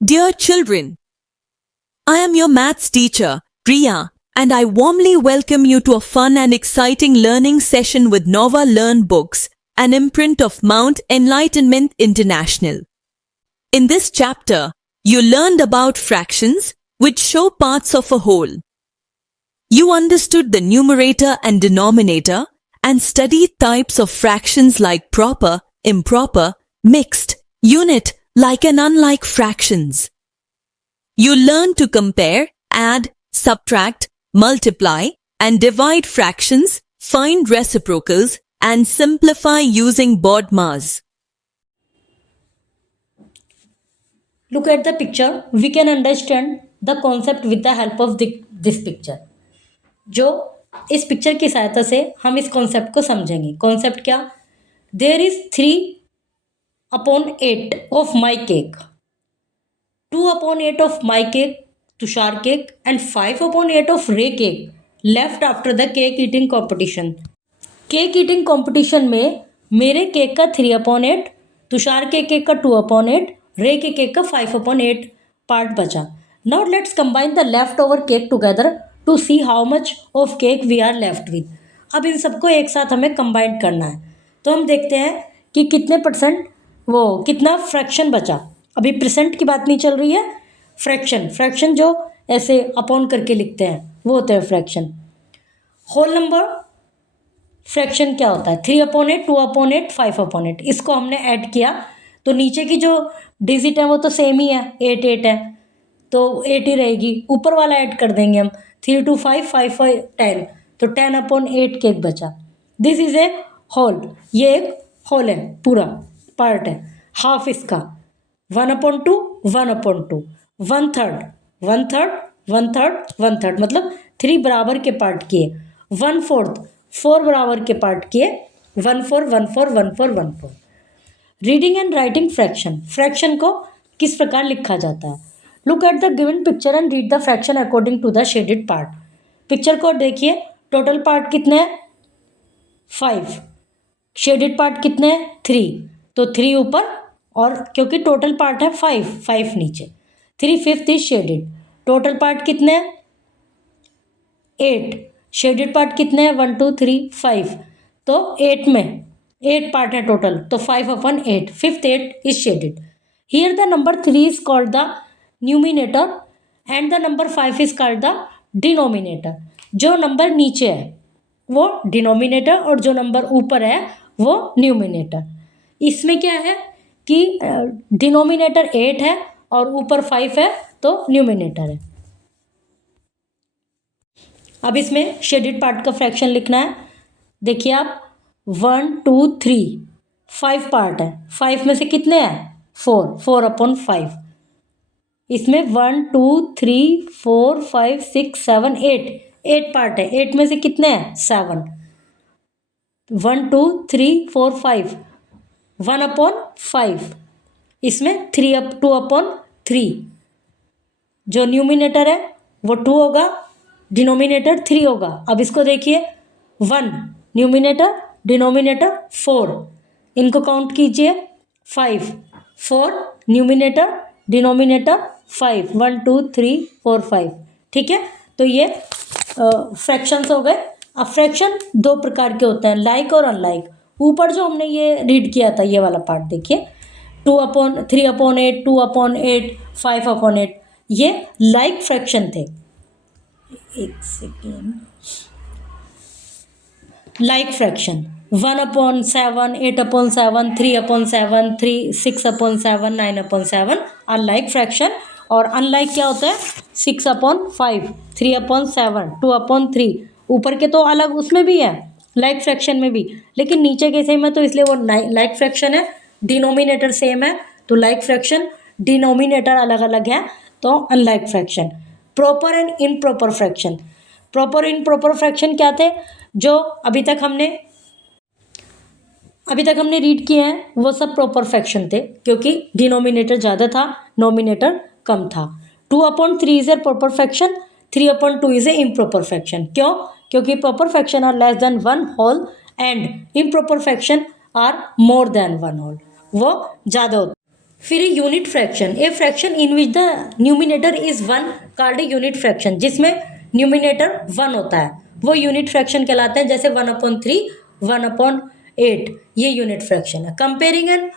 Dear children, I am your maths teacher, Priya, and I warmly welcome you to a fun and exciting learning session with Nova Learn Books, an imprint of Mount Enlightenment International. In this chapter, you learned about fractions, which show parts of a whole. You understood the numerator and denominator and studied types of fractions like proper, improper, mixed, unit, like and unlike fractions. You learn to compare, add, subtract, multiply, and divide fractions, find reciprocals, and simplify using BODMAS. Look at the picture. We can understand the concept with the help of this picture. जो इस picture की सहायता से हम इस concept को समझेंगे. Concept क्या? There is 3/8 of my cake, 2/8 of my cake Tushar cake and 5/8 of Ray cake left after the cake eating competition. Cake eating competition में मेरे केक का 3/8, तुषार के केक का 2/8, रे के केक का 5/8 पार्ट बचा. Now let's combine the left over cake together to see how much of cake we are left with. अब इन सबको एक साथ हमें कंबाइन करना है. तो हम देखते हैं कि कितने परसेंट कितना फ्रैक्शन बचा. अभी परसेंट की बात नहीं चल रही है, फ्रैक्शन जो ऐसे अपॉन करके लिखते हैं वो होते हैं फ्रैक्शन. होल नंबर फ्रैक्शन क्या होता है? 3/8, 2/8, 5/8. इसको हमने ऐड किया तो नीचे की जो डिजिट है वो तो सेम ही है, 8 है तो 8 ही रहेगी. ऊपर वाला ऐड कर देंगे हम, 3 2 5 5 5 10, तो 10/8 केक बचा. This is a whole. ये एक होल है, पूरा पार्ट है. हाफ इसका 1/2, 1/2, 1/3, 1/3, 1/3, 1/3, मतलब 3 बराबर के पार्ट किए. 1/4, 4 बराबर के पार्ट किए. 1/4, 1/4, 1/4, 1/4. रीडिंग एंड राइटिंग फ्रैक्शन को किस प्रकार लिखा जाता है? Look at the given picture and read the fraction according to the shaded part. Picture को देखिए. टोटल पार्ट कितने हैं? 5. शेडेड पार्ट कितने हैं? 3. तो 3 ऊपर, और क्योंकि टोटल पार्ट है 5 नीचे. 3/5 इज शेडेड. टोटल पार्ट कितने हैं? 8. शेडेड पार्ट कितने हैं? 1 2 3 5. तो 8 में 8 पार्ट है टोटल, तो 5/8. 5th 8 is shaded. Here the number 3 is called the numerator and the number 5 is called the denominator. जो नंबर नीचे है वो डिनोमिनेटर और जो नंबर ऊपर है वो न्यूमिनेटर. इसमें क्या है कि डिनोमिनेटर 8 है और ऊपर 5 है तो न्यूमिनेटर है. अब इसमें शेडेड पार्ट का फ्रैक्शन लिखना है. देखिए आप, 1 2 3 5 पार्ट है. 5 में से कितने हैं? 4/5. इसमें 1 2 3 4 5 6 7 8 पार्ट है. 8 में से कितने हैं? 7. 1 2 3 4 5, 1/5. इसमें 2/3. जो न्यूमिनेटर है वो 2 होगा, डिनोमिनेटर 3 होगा. अब इसको देखिए, 1 न्यूमिनेटर, डिनोमिनेटर 4. इनको काउंट कीजिए. 5 4 न्यूमिनेटर, डिनोमिनेटर 5. 1 2 3 4 5. ठीक है, तो ये फ्रैक्शंस हो गए. अब फ्रैक्शन 2 प्रकार के होते हैं, लाइक और अनलाइक. ऊपर जो हमने ये रीड किया था, ये वाला पार्ट देखिए, 3/8, 2/8, 5/8, ये लाइक फ्रैक्शन थे. एक सेकेंड. Like fraction 1/7, 8/7, 3/7, 6/7, 9/7 are like fraction. और अनलाइक क्या होता है? 6/5, 3/7, 2/3. ऊपर के तो अलग उसमें भी है, लाइक फ्रैक्शन में भी, लेकिन नीचे के सेम है तो इसलिए वो लाइक फ्रैक्शन है. डिनोमिनेटर सेम है तो लाइक फ्रैक्शन, डिनोमिनेटर अलग अलग है तो unlike fraction. Proper and improper fraction. Proper improper fraction क्या थे? जो अभी तक हमने रीड किए हैं वो सब प्रॉपर फ्रैक्शन थे, क्योंकि डिनोमिनेटर ज़्यादा था, नोमिनेटर कम था. 2/3 is a proper fraction, 3/2 is a improper fraction. क्यों? क्योंकि proper fraction are less than 1 whole and improper fraction are more than 1 whole. वो ज़्यादा होता. फिर unit fraction, a fraction in which the numerator is 1 called a unit fraction, जिसमें numerator 1 होता है वो यूनिट फ्रैक्शन कहलाते हैं, जैसे 1/3, 1/8, ये यूनिट फ्रैक्शन है। Comparing and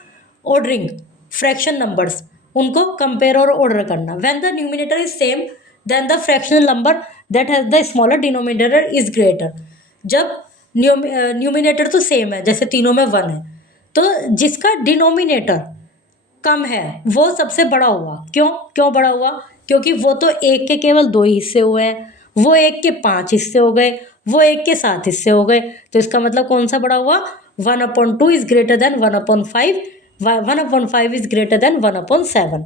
ordering fraction numbers, उनको कंपेयर और ऑर्डर करना। When the numerator is same then the fractional number that has the smaller denominator is greater. जब न्यूमिनेटर तो सेम है, जैसे तीनों में 1 है, तो जिसका डिनोमिनेटर कम है वो सबसे बड़ा हुआ। क्यों बड़ा हुआ? क्योंकि वो तो एक के केवल 2 ही हिस्से हुए हैं, वो एक के 5 हिस्से हो गए, वो एक के 7 हिस्से हो गए, तो इसका मतलब कौन सा बड़ा हुआ? 1/2 is greater than 1/5, 1/5 is greater than 1/7।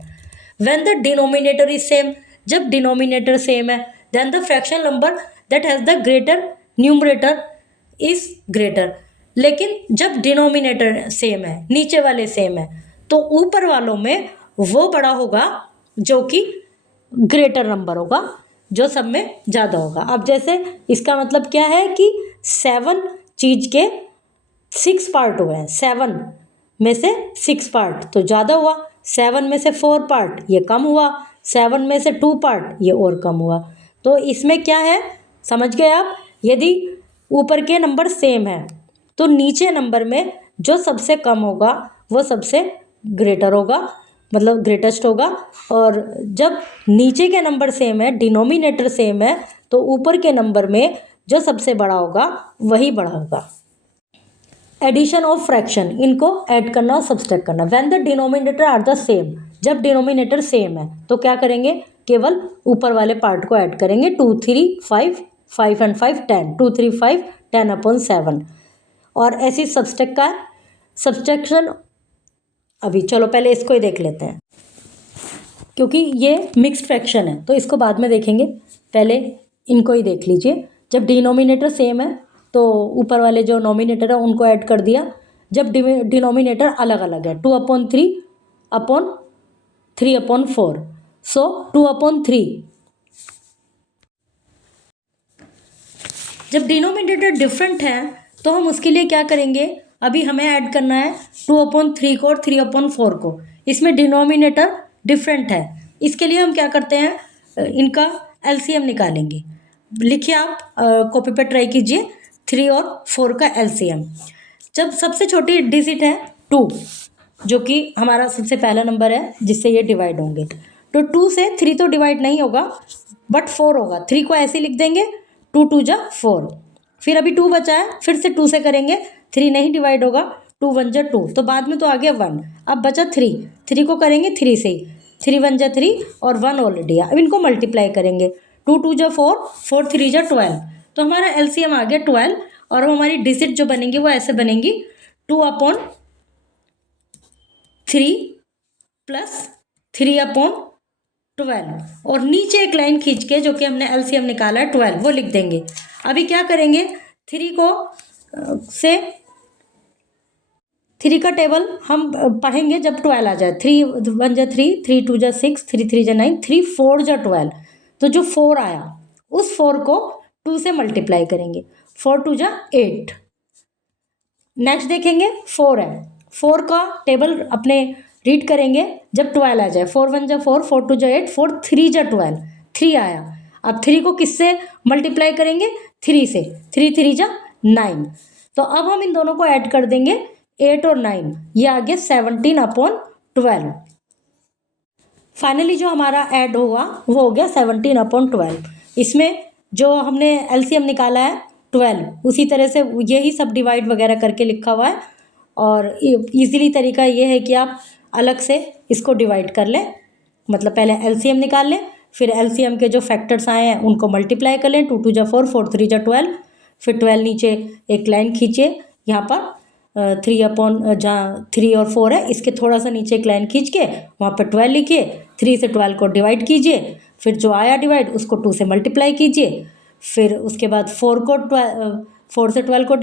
When the denominator is same, जब डिनोमिनेटर सेम है, then the fractional number that has the greater numerator is greater. लेकिन जब डिनोमिनेटर सेम है, नीचे वाले सेम है, तो ऊपर वालों में वो बड़ा होगा जो कि ग्रेटर नंबर होगा, जो सब में ज़्यादा होगा। अब जैसे इसका मतलब क्या है कि 7 चीज़ के 6 पार्ट हुए हैं, 7 में से 6 पार्ट तो ज़्यादा हुआ, 7 में से 4 पार्ट ये कम हुआ, 7 में से 2 पार्ट ये और कम हुआ। तो इसमें क्या है, समझ गए आप? यदि ऊपर के नंबर सेम है तो नीचे नंबर में जो सबसे कम होगा वो सबसे ग्रेटर होगा, मतलब ग्रेटेस्ट होगा। और जब नीचे के नंबर सेम है, डिनोमिनेटर सेम है, तो ऊपर के नंबर में जो सबसे बड़ा होगा वही बड़ा होगा। एडिशन ऑफ फ्रैक्शन, इनको ऐड करना और सब्सट्रैक्ट करना। When the denominator are the same, जब डिनोमिनेटर सेम है तो क्या करेंगे? केवल ऊपर वाले पार्ट को ऐड करेंगे। 2 3 5, 5 and 5 10, 2 3 5 10/7। और ऐसी सब्सट्रैक्ट का सब्सट्रैक्शन, अभी चलो पहले इसको ही देख लेते हैं, क्योंकि ये मिक्स्ड फ्रैक्शन है तो इसको बाद में देखेंगे, पहले इनको ही देख लीजिए। जब डिनोमिनेटर सेम है तो ऊपर वाले जो नोमिनेटर है उनको ऐड कर दिया। जब डिनोमिनेटर अलग अलग है, 2/3 अपॉन 3/4, सो 2/3। जब डिनोमिनेटर डिफरेंट है तो हम उसके लिए क्या करेंगे? अभी हमें ऐड करना है 2/3 को और 3/4 को। इसमें डिनोमिनेटर डिफरेंट है, इसके लिए हम क्या करते हैं? इनका एलसीएम निकालेंगे। लिखिए आप, कॉपी पे ट्राई कीजिए, 3 और 4 का एलसीएम। जब सबसे छोटी डिजिट है 2, जो कि हमारा सबसे पहला नंबर है जिससे ये डिवाइड होंगे, तो 2 से 3 तो डिवाइड नहीं होगा बट 4 होगा। 3 को ऐसे लिख देंगे, 2 2 जा 4। फिर अभी 2 बचा है, फिर से 2 से करेंगे, 3 नहीं डिवाइड होगा, 2 1 जा 2, तो बाद में तो आ गया 1। अब बचा 3, 3 को करेंगे 3 से ही, 3 1 जा 3 और 1 ऑलरेडी है। अब इनको मल्टीप्लाई करेंगे, 2 2 जा 4, 4 3 जा 12, तो हमारा एलसीएम आ गया 12। और हमारी डिजिट जो बनेंगी वो ऐसे बनेंगी, 2/3 प्लस 3/12, और नीचे एक लाइन खींच के जो कि हमने एलसीएम निकाला है 12 वो लिख देंगे। अभी क्या करेंगे? 3 को से 3 का टेबल हम पढ़ेंगे जब 12 आ जाए। 3 1 जा 3, 3 2 जा 6, 3 3 जा 9, 3 4 जा 12। तो जो 4 आया उस 4 को 2 से मल्टीप्लाई करेंगे, 4 2 जा 8। नेक्स्ट देखेंगे 4 है, 4 का टेबल अपने रीड करेंगे जब 12 आ जाए। 4 1 जा 4, 4 2 जा 8, 4 3 जा 12, 3 आया। अब 3 को किससे मल्टीप्लाई करेंगे? 3 से, 3 3 जा 9। तो अब हम इन दोनों को ऐड कर देंगे, 8 और 9, ये आ गया 17/12। फाइनली जो हमारा ऐड होगा वो हो गया 17/12। इसमें जो हमने एलसीएम निकाला है 12, उसी तरह से यही सब डिवाइड वगैरह करके लिखा हुआ है। और इजीली तरीका ये है कि आप अलग से इसको डिवाइड कर लें, मतलब पहले एलसीएम निकाल लें, फिर एलसीएम के जो फैक्टर्स आए हैं उनको मल्टीप्लाई कर लें, 2 2 जा 4, 4 3 जा 12, फिर 12 नीचे एक लाइन खींचिए, यहाँ पर 3 और 4 है, इसके थोड़ा सा नीचे एक लाइन खींच के वहाँ पर 12 लिखिए, 3 से 12 को डिवाइड कीजिए, फिर जो आया डिवाइड उसको 2 से मल्टीप्लाई कीजिए, फिर उसके बाद 4 से 12 को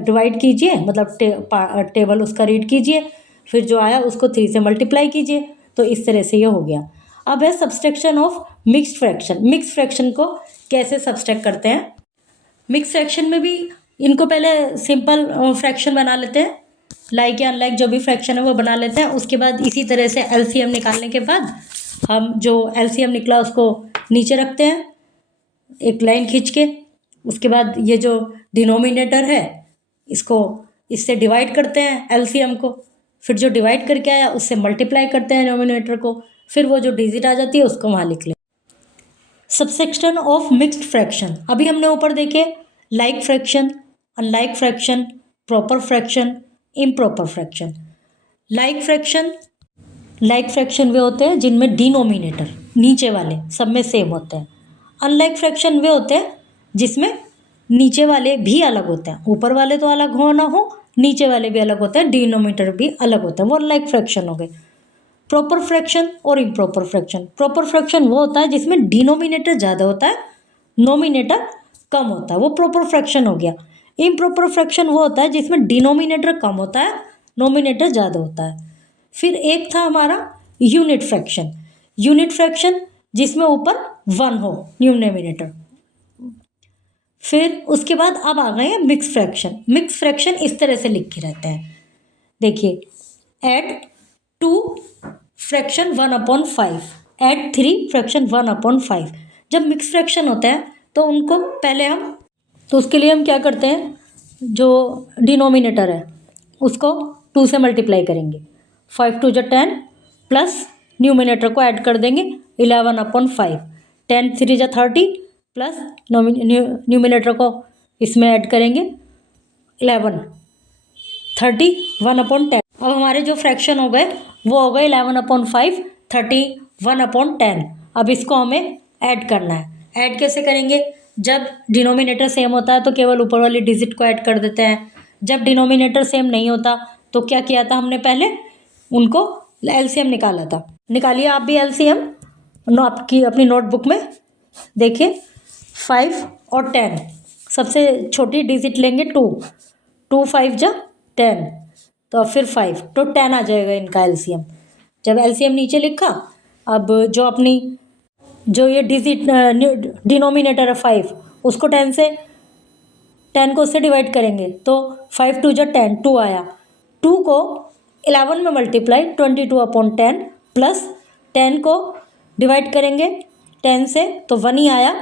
डिवाइड कीजिए, मतलब टेबल उसका रीड कीजिए, फिर जो आया उसको 3 से मल्टीप्लाई कीजिए। तो इस तरह से ये हो गया। अब है subtraction of mixed fraction. Mixed fraction को कैसे सब्सट्रैक्ट करते हैं? मिक्स्ड फ्रैक्शन में भी इनको पहले सिंपल फ्रैक्शन बना लेते हैं। लाइक या अनलाइक जो भी फ्रैक्शन है वो बना लेते हैं। उसके बाद इसी तरह से एलसीएम निकालने के बाद हम जो एलसीएम निकला उसको नीचे रखते हैं एक लाइन खींच के। उसके बाद ये जो डिनोमिनेटर है इसको इससे डिवाइड करते हैं एलसीएम को, फिर जो डिवाइड करके आया उससे मल्टीप्लाई करते हैं डिनोमिनेटर को, फिर वो जो डिजिट आ जाती है उसको वहाँ लिख लें। सबसेक्शन ऑफ मिक्स्ड फ्रैक्शन, अभी हमने ऊपर देखे like fraction, unlike fraction, proper fraction, improper fraction. Like fraction वे होते हैं जिनमें डिनोमिनेटर नीचे वाले सब में सेम होते हैं। अनलाइक फ्रैक्शन वे होते हैं जिसमें नीचे वाले भी अलग होते हैं, ऊपर वाले तो अलग हो ना हो, नीचे वाले भी अलग होते हैं, डिनोमिनेटर भी अलग होते हैं, वो अनलाइक फ्रैक्शन हो गए। प्रॉपर फ्रैक्शन और इम्प्रॉपर फ्रैक्शन, प्रॉपर फ्रैक्शन वो होता है जिसमें डिनोमिनेटर ज़्यादा होता है, नोमिनेटर कम होता है, वो प्रॉपर फ्रैक्शन हो गया। इम्प्रॉपर फ्रैक्शन वो होता है जिसमें डिनोमिनेटर कम होता है, नोमिनेटर ज़्यादा होता है। फिर एक था हमारा यूनिट फ्रैक्शन जिसमें ऊपर 1 हो न्यूमिनेटर। फिर उसके बाद अब आ गए हैं मिक्स फ्रैक्शन इस तरह से लिखे रहते हैं, देखिए एड 2 फ्रैक्शन 1/5, एड 3 फ्रैक्शन 1/5। जब मिक्स फ्रैक्शन होता है तो उनको पहले हम तो उसके लिए हम क्या करते हैं, जो डिनोमिनेटर है उसको 2 से मल्टीप्लाई करेंगे, 5 2 जा 10 प्लस न्यूमिनेटर को ऐड कर देंगे 11/5, 10 3 जा 30 प्लस न्यूमिनेटर को इसमें ऐड करेंगे 11, 30 1/10। अब हमारे जो फ्रैक्शन हो गए वो हो गए 11/5, 30 1/10। अब इसको हमें ऐड करना है। ऐड कैसे करेंगे, जब डिनोमिनेटर सेम होता है तो केवल ऊपर वाली डिजिट को ऐड कर देते हैं, जब डिनोमिनेटर सेम नहीं होता तो क्या किया था हमने, पहले उनको एलसीएम निकाला था। निकालिए आप भी एलसीएम आपकी अपनी नोटबुक में, देखिए 5 और 10, सबसे छोटी डिजिट लेंगे 2, 2 5 जा 10, तो फिर 5 तो 10 आ जाएगा इनका एलसीएम। जब एलसीएम नीचे लिखा, अब जो ये डिजिट डिनोमिनेटर है 5, उसको 10 को उससे डिवाइड करेंगे तो 5 2 जा 10, 2 आया। 2 को 11 में मल्टीप्लाई 22/10 प्लस 10 को डिवाइड करेंगे 10 से तो 1 ही आया,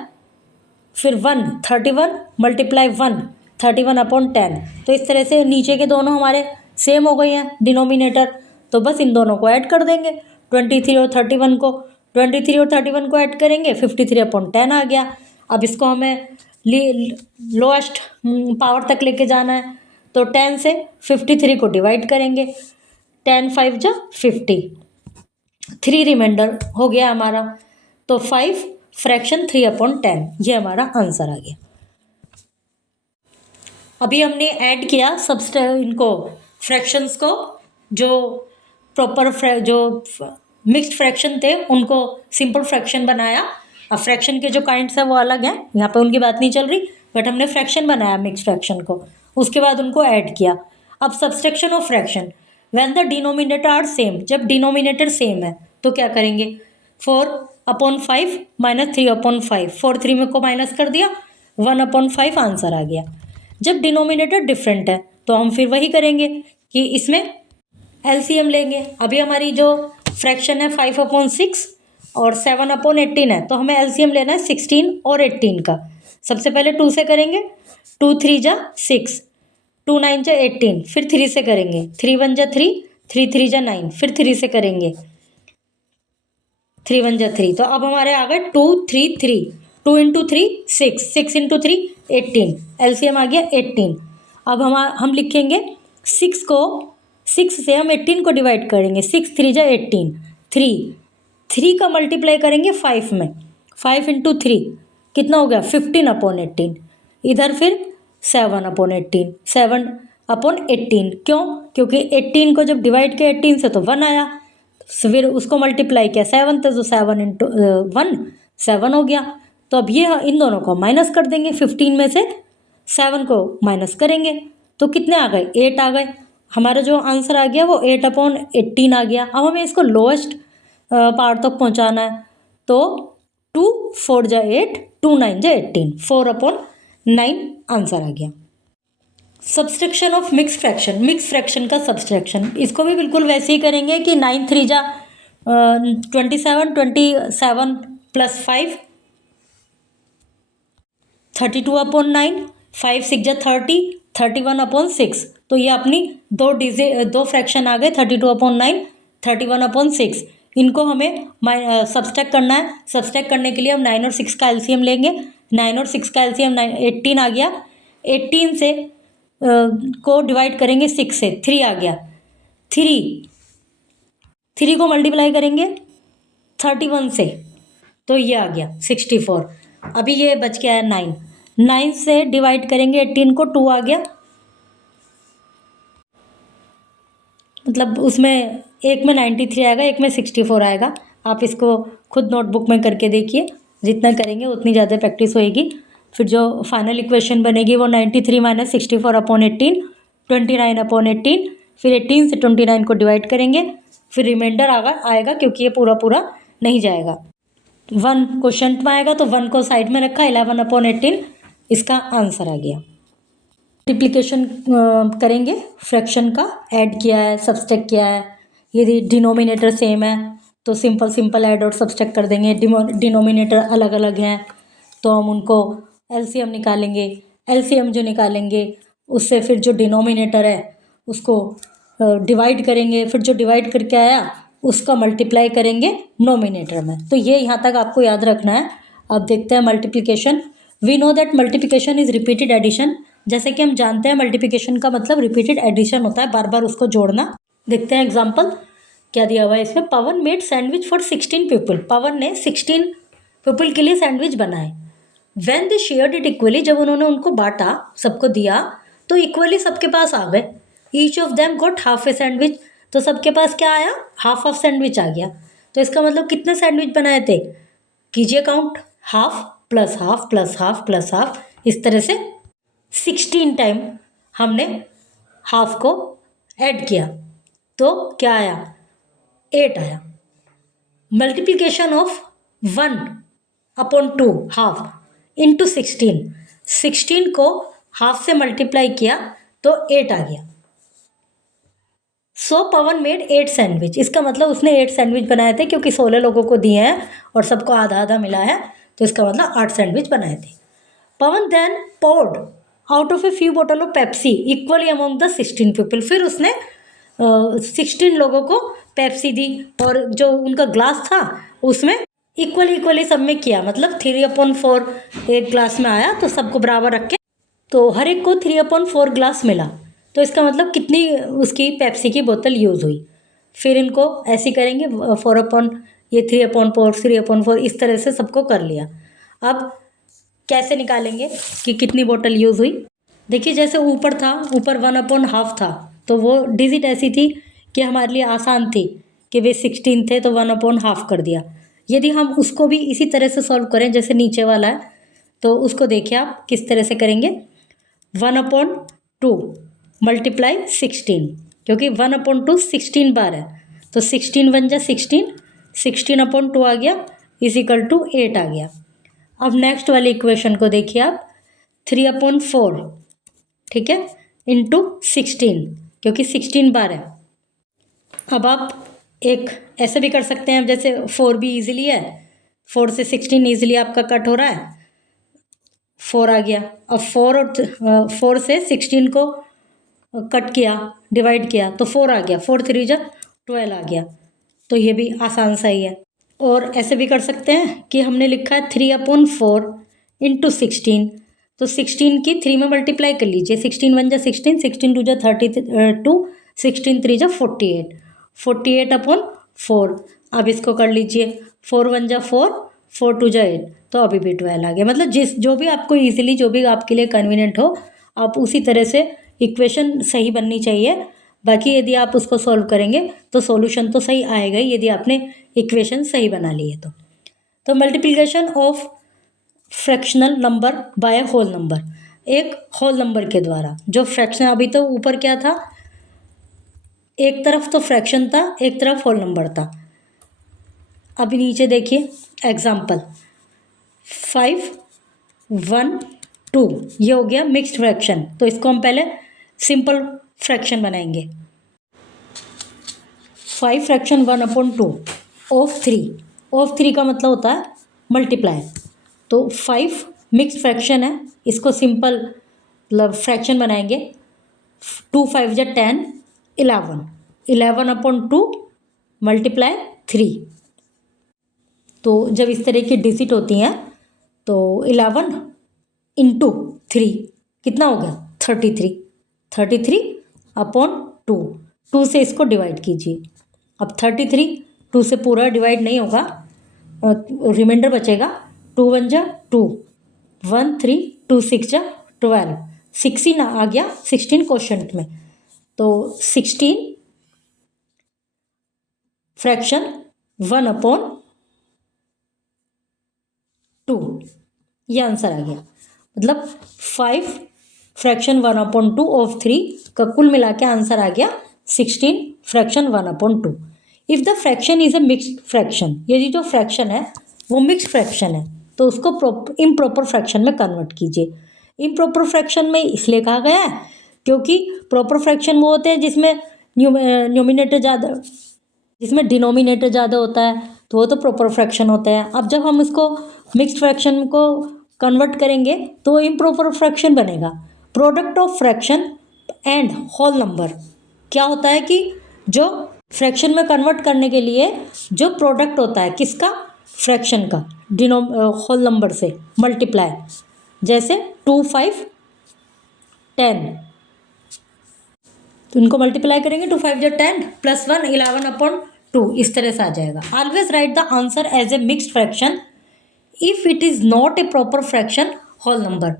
फिर 1 31 मल्टीप्लाई 1 31/10। तो इस तरह से नीचे के दोनों हमारे सेम हो गए हैं डिनोमिनेटर, तो बस इन दोनों को ऐड कर देंगे 23 और 31 को, 23 और 31 को ऐड करेंगे 53/10 आ गया। अब इसको हमें लोएस्ट पावर तक लेके जाना है तो 10 से 53 को डिवाइड करेंगे, 10 5 जा 50, 3 रिमाइंडर हो गया हमारा, तो 5 फ्रैक्शन 3/10, ये हमारा आंसर आ गया। अभी हमने ऐड किया इनको फ्रैक्शंस को, जो जो मिक्स्ड फ्रैक्शन थे उनको सिंपल फ्रैक्शन बनाया। अब फ्रैक्शन के जो काइंड्स हैं वो अलग हैं, यहाँ पे उनकी बात नहीं चल रही, बट हमने फ्रैक्शन बनाया मिक्स्ड फ्रैक्शन को, उसके बाद उनको ऐड किया। अब subtraction of fraction, when the denominator are same, जब डिनोमिनेटर सेम है तो क्या करेंगे, 4/5 - 3/5, 4 3 में को माइनस कर दिया, 1/5 आंसर आ गया। जब डिनोमिनेटर डिफरेंट है तो हम फिर वही करेंगे कि इसमें एलसीएम लेंगे। अभी हमारी जो फ्रैक्शन है 5/6 और 7/18 है, तो हमें एलसीएम लेना है 16 और 18 का। सबसे पहले 2 से करेंगे, 2 3 जा 6, 2 9 जा 18, फिर 3 से करेंगे, 3 1 जा 3, 3 3 जा 9, फिर 3 से करेंगे, 3 1 जा 3। तो अब हमारे आ गए 2 3 3, 2 × 3 6, 6 × 3 18, एलसीएम आ गया 18। अब हम लिखेंगे 6 से हम 18 को डिवाइड करेंगे, 6 3 जा 18, 3 का मल्टीप्लाई करेंगे 5 में, 5 × 3 कितना हो गया 15/18, इधर फिर 7/18, 7/18। क्यों, क्योंकि 18 को जब डिवाइड किया 18 से तो 1 आया, फिर उसको मल्टीप्लाई किया 7 से, तो 7 × 1 7 हो गया। तो अब ये इन दोनों को माइनस कर देंगे, 15 में से 7 को माइनस करेंगे तो कितने आ गए, 8 आ गए। हमारा जो आंसर आ गया वो 8/18 आ गया। अब हमें इसको लोएस्ट पावर तक पहुंचाना है, तो 2 4 जा 8, 2 9 जा 18, 4/9 आंसर आ गया। सब्सट्रैक्शन ऑफ मिक्स फ्रैक्शन का सब्सट्रैक्शन, इसको भी बिल्कुल वैसे ही करेंगे कि 9 3 जा 27 प्लस 5 32/9, 5 6 जा 30, 31/6। तो ये अपनी दो फ्रैक्शन आ गए 32/9, 31/6। इनको हमें सब्सट्रैक्ट करना है। सब्सट्रैक्ट करने के लिए हम 9 और 6 का एलसीएम लेंगे। 9 और 6 का एलसीएम 18 आ गया। 18 से को डिवाइड करेंगे 6 से, 3 आ गया। 3 को मल्टीप्लाई करेंगे 31 से, तो ये आ गया 64। अभी ये बच गया है 9। 9 से डिवाइड करेंगे 18 को, 2 आ गया। मतलब उसमें एक में 93 आएगा, एक में 64 आएगा। आप इसको खुद नोटबुक में करके देखिए, जितना करेंगे उतनी ज़्यादा प्रैक्टिस होएगी। फिर जो फाइनल इक्वेशन बनेगी वो 93 माइनस 64/18, 29/18। फिर 18 से 29 को डिवाइड करेंगे, फिर रिमाइंडर आएगा क्योंकि ये पूरा पूरा नहीं जाएगा। 1 क्वेश्चन में आएगा तो 1 को साइड में रखा, 11/18 इसका आंसर आ गया। मल्टीप्लिकेशन करेंगे, फ्रैक्शन का ऐड किया है, सब्सट्रैक्ट किया है। यदि डिनोमिनेटर सेम है तो सिंपल ऐड और सब्सट्रैक्ट कर देंगे। डिनोमिनेटर अलग अलग हैं तो हम उनको एलसीएम निकालेंगे। एलसीएम जो निकालेंगे उससे फिर जो डिनोमिनेटर है उसको डिवाइड करेंगे। फिर जो डिवाइड करके आया उसका मल्टीप्लाई करेंगे नोमिनेटर में। तो ये यहाँ तक आपको याद रखना है। अब देखते हैं multiplication. We know that multiplication is repeated addition. जैसे कि हम जानते हैं मल्टीप्लिकेशन का मतलब रिपीटेड एडिशन होता है, बार बार उसको जोड़ना। देखते हैं एग्जाम्पल क्या दिया हुआ है इसमें। पवन मेड सैंडविच फॉर 16 पीपल। पवन ने 16 पीपल के लिए सैंडविच बनाए। When they shared it equally, जब उन्होंने उनको बांटा, सबको दिया, तो इक्वली सबके पास आ गए। Each of them got half a sandwich. तो सबके पास क्या आया? हाफ ऑफ सैंडविच आ गया। तो इसका मतलब कितने सैंडविच बनाए थे? कीजिए count, half plus half plus half plus half, इस तरह से 16 टाइम हमने हाफ को ऐड किया तो क्या आया? 8 आया। मल्टीप्लिकेशन ऑफ 1/2 हाफ इंटू 16 को हाफ से मल्टीप्लाई किया तो 8 आ गया। सो पवन मेड 8 सैंडविच। इसका मतलब उसने 8 सैंडविच बनाए थे क्योंकि 16 लोगों को दिए हैं और सबको आधा आधा मिला है, तो इसका मतलब 8 सैंडविच बनाए थे। Pawan then poured out of a few bottle of Pepsi equally among the 16 people. फिर उसने 16 लोगों को पेप्सी दी और जो उनका ग्लास था उसमें इक्वली सब में किया। मतलब 3/4 एक ग्लास में आया तो सबको बराबर रख के, तो हर एक को 3/4 ग्लास मिला। तो इसका मतलब कितनी उसकी पेप्सी की बोतल यूज़ हुई। फिर इनको ऐसे करेंगे 3/4 3/4 इस तरह से सबको कर लिया। अब कैसे निकालेंगे कि कितनी बोतल यूज़ हुई? देखिए जैसे ऊपर था, ऊपर 1/2 था, तो वो डिजिट ऐसी थी कि हमारे लिए आसान थी कि वे 16 थे तो 1/2 कर दिया। यदि हम उसको भी इसी तरह से सॉल्व करें जैसे नीचे वाला है, तो उसको देखिए आप किस तरह से करेंगे। 1/2 मल्टीप्लाई 16, क्योंकि 1/2 16 बार है, तो 16 1 जा 16, 16/2 आ गया इज इक्वल टू 8 आ गया। अब नेक्स्ट वाली इक्वेशन को देखिए आप, 3/4, ठीक है, इंटू 16, क्योंकि 16 बार है। अब आप एक ऐसे भी कर सकते हैं, जैसे 4 भी ईजिली है, 4 से 16 ईजिली आपका कट हो रहा है, 4 आ गया। अब 4 से 16 को कट किया, डिवाइड किया तो 4 आ गया, 4 3 जा 12 आ गया। तो ये भी आसान सा ही है। और ऐसे भी कर सकते हैं कि हमने लिखा है 3/4 इंटू 16, तो 16 की 3 में मल्टीप्लाई कर लीजिए। 16 1 जा 16, 16 2 जा 32, 16 3 जा 48, 48/4। अब इसको कर लीजिए, 4 1 जा 4, 4 2 जा 8, तो अभी भी 12 आ गया। मतलब जो भी आपको ईजिली, जो भी आपके लिए कन्वीनियंट हो, आप उसी तरह से इक्वेशन सही बननी चाहिए। बाकी यदि आप उसको सॉल्व करेंगे तो सॉल्यूशन तो सही आएगा ही, यदि आपने इक्वेशन सही बना ली है तो multiplication of fractional number by whole number, एक होल नंबर के द्वारा। जो फ्रैक्शन, अभी तो ऊपर क्या था, एक तरफ तो फ्रैक्शन था, एक तरफ होल नंबर था। अभी नीचे देखिए एग्जाम्पल 5 1 2, ये हो गया मिक्स्ड फ्रैक्शन। तो इसको हम पहले सिंपल फ्रैक्शन बनाएंगे। 5 फ्रैक्शन 1/2 ऑफ 3 का मतलब होता है मल्टीप्लाई। तो 5 मिक्स फ्रैक्शन है, इसको सिंपल मतलब फ्रैक्शन बनाएंगे। 2 5 जा 10, 11/2 मल्टीप्लाई 3। तो जब इस तरह की डिजिट होती हैं तो 11 इंटू 3 कितना हो गया 33/2। 2 से इसको डिवाइड कीजिए। अब 33 2 से पूरा डिवाइड नहीं होगा, रिमाइंडर बचेगा। 2 1 जा 2, 1 3, 2 6 जा 12, 16 आ गया 16 क्वेश्चन में। तो 16 फ्रैक्शन 1/2 ये आंसर आ गया। मतलब 5 फ्रैक्शन 1/2 ऑफ 3 का कुल मिला के आंसर आ गया 16 fraction 1/2। If the fraction is a mixed fraction, यदि जो फ्रैक्शन है वो मिक्स्ड फ्रैक्शन है तो उसको इम्प्रॉपर फ्रैक्शन में कन्वर्ट कीजिए। इम्प्रॉपर फ्रैक्शन में इसलिए कहा गया है क्योंकि प्रॉपर फ्रैक्शन वो होते हैं जिसमें न्यूमिनेटर ज़्यादा, जिसमें डिनोमिनेटर ज़्यादा होता है, तो वो तो प्रॉपर फ्रैक्शन होता है। अब जब हम इसको मिक्स्ड फ्रैक्शन को कन्वर्ट करेंगे तो इम्प्रॉपर फ्रैक्शन बनेगा। Product of fraction and whole number क्या होता है कि जो फ्रैक्शन में कन्वर्ट करने के लिए जो प्रोडक्ट होता है किसका, फ्रैक्शन का होल नंबर से मल्टीप्लाई, जैसे 2 5 10, तो इनको मल्टीप्लाई करेंगे 2 5 जा 10 प्लस 1 11/2 इस तरह से आ जाएगा। Always write the answer as a mixed fraction if it is not a proper fraction whole number.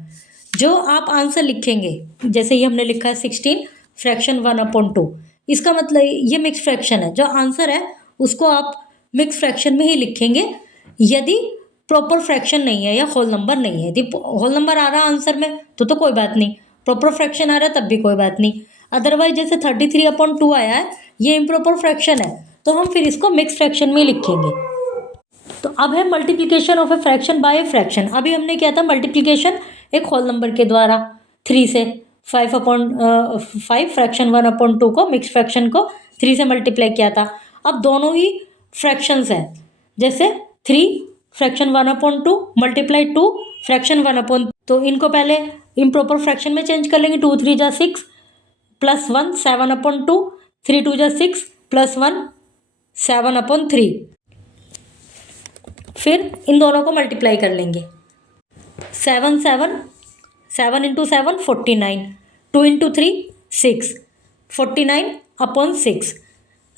जो आप आंसर लिखेंगे, जैसे ये हमने लिखा है 16 फ्रैक्शन 1/2, इसका मतलब ये मिक्स फ्रैक्शन है। जो आंसर है उसको आप मिक्स फ्रैक्शन में ही लिखेंगे यदि प्रॉपर फ्रैक्शन नहीं है या होल नंबर नहीं है। यदि होल नंबर आ रहा है आंसर में तो कोई बात नहीं, प्रॉपर फ्रैक्शन आ रहा है तब भी कोई बात नहीं। अदरवाइज जैसे 33/2 आया है ये इम्प्रॉपर फ्रैक्शन है तो हम फिर इसको मिक्स फ्रैक्शन में लिखेंगे। तो अब है multiplication of a fraction by a fraction. अभी हमने किया था मल्टीप्लिकेशन एक होल नंबर के द्वारा 3 से 5 फ्रैक्शन 1/2 को मिक्स फ्रैक्शन को 3 से मल्टीप्लाई किया था। अब दोनों ही फ्रैक्शंस हैं, जैसे 3 फ्रैक्शन 1/2 मल्टीप्लाई 2 फ्रैक्शन 1/2, तो इनको पहले इम्प्रॉपर फ्रैक्शन में चेंज कर लेंगे। 2 3 जा 6 प्लस 1 7/2, 3 2 जा 6 प्लस 1 7/3। फिर इन दोनों को मल्टीप्लाई कर लेंगे। 7 into 7 49, 2 into 3 6, 49/6।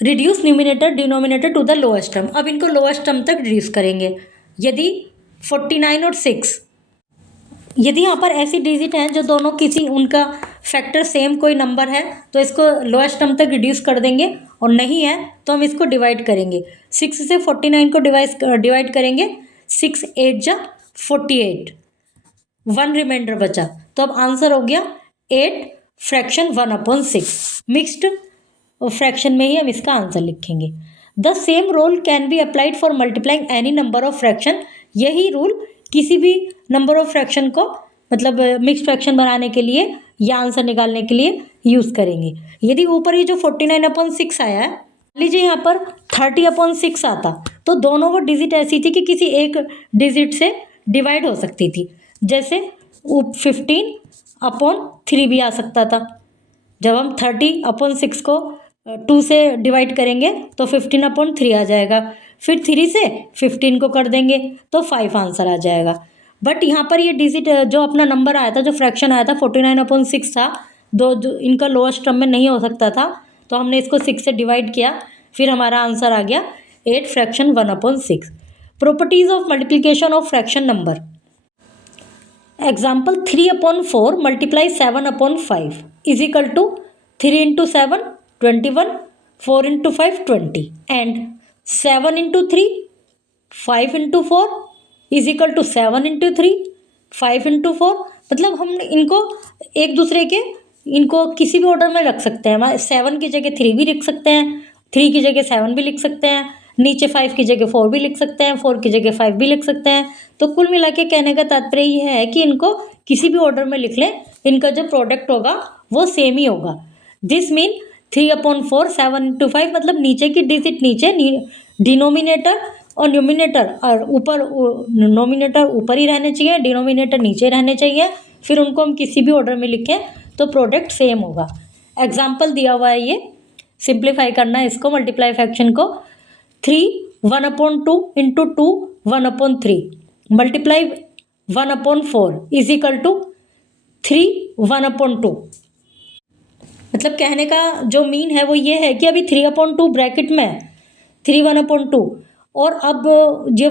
Reduce numerator denominator to the lowest term. अब इनको लोएस्ट टर्म तक रिड्यूस करेंगे। यदि 49 और 6, यदि यहाँ पर ऐसी डिजिट हैं जो दोनों किसी उनका फैक्टर सेम कोई नंबर है तो इसको लोएस्ट टर्म तक रिड्यूस कर देंगे, और नहीं है तो हम इसको डिवाइड करेंगे। 6 से 49 को डिवाइड करेंगे, 6 8 जा 48, 1 रिमाइंडर बचा, तो अब आंसर हो गया 8 फ्रैक्शन 1/6। मिक्स्ड फ्रैक्शन में ही हम इसका आंसर लिखेंगे। The same rule can be applied for multiplying any number of fraction. यही रूल किसी भी नंबर ऑफ फ्रैक्शन को मतलब मिक्स फ्रैक्शन बनाने के लिए या आंसर निकालने के लिए यूज़ करेंगे। यदि ऊपर ही जो 49/6 आया है, लीजिए यहाँ पर 30/6 आता तो दोनों वो डिजिट ऐसी थी कि किसी एक डिजिट से डिवाइड हो सकती थी। जैसे 15/3 भी आ सकता था। जब हम 30/6 को 2 से डिवाइड करेंगे तो 15/3 आ जाएगा। फिर 3 से 15 को कर देंगे तो 5 आंसर आ जाएगा। बट यहाँ पर ये डिजिट जो अपना नंबर आया था, जो फ्रैक्शन आया था 49/6 था, जो इनका लोएस्ट टर्म में नहीं हो सकता था, तो हमने इसको 6 से डिवाइड किया, फिर हमारा आंसर आ गया 8 fraction 1/6। Properties of multiplication of fraction number. Example 3/4 multiply 7/5 is equal to 3 into 7 21, 4 into 5 20 and 7 into 3 5 into 4 is equal to 7 into 3 5 into 4। मतलब हम इनको एक दूसरे के इनको किसी भी ऑर्डर में रख सकते हैं। 7 की जगह 3 भी लिख सकते हैं, 3 की जगह 7 भी लिख सकते हैं, नीचे 5 की जगह 4 भी लिख सकते हैं, 4 की जगह 5 भी लिख सकते हैं। तो कुल मिला के कहने का तात्पर्य ये है कि इनको किसी भी ऑर्डर में लिख लें, इनका जो प्रोडक्ट होगा वो सेम ही होगा। दिस मीन 3/4 7 into 5 मतलब नीचे की डिजिट नीचे, डिनोमिनेटर और न्यूमिनेटर और ऊपर, नोमिनेटर ऊपर ही रहने चाहिए, डिनोमिनेटर नीचे रहने चाहिए। फिर उनको हम किसी भी ऑर्डर में लिखें तो प्रोडक्ट सेम होगा। एग्जाम्पल दिया हुआ है, ये सिंप्लीफाई करना है इसको, मल्टीप्लाई फ्रैक्शन को। 3 1/2 into 2 1/3 multiply 1/4 is equal to 3 1/2। मतलब कहने का जो मीन है वो ये है कि अभी 3/2 ब्रैकेट में है, 3 1/2, और अब ये